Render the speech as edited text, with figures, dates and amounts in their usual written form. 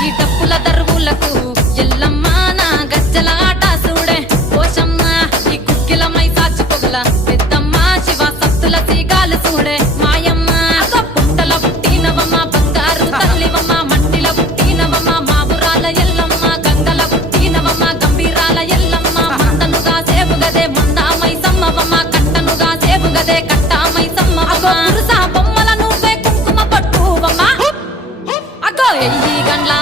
ఈ డప్పుల దరువులకు ఎల్లమ్మ నా గజ్జల ఆట సూడే పోషమ్మ ఈ కుక్కిల మై సాచి పొగల పెద్దమ్మ శివ సత్తుల సీగాలు సూడే మాయమ్మ పుట్టల పుట్టినవమ్మ బంగారు తల్లివమ్మ మట్టిల పుట్టినవమ్మ మావురాల ఎల్లమ్మ గంగల పుట్టినవమ్మ గంభీరాల ఎల్లమ్మ మందనుగా సేపుగదే మందామై సమ్మవమ్మ కట్టనుగా సేపుగదే కట్టామై సమ్మవమ్మ బొమ్మల నువ్వే కుంకుమ పట్టువమ్మ అగో ఎయ్యి గండ్ల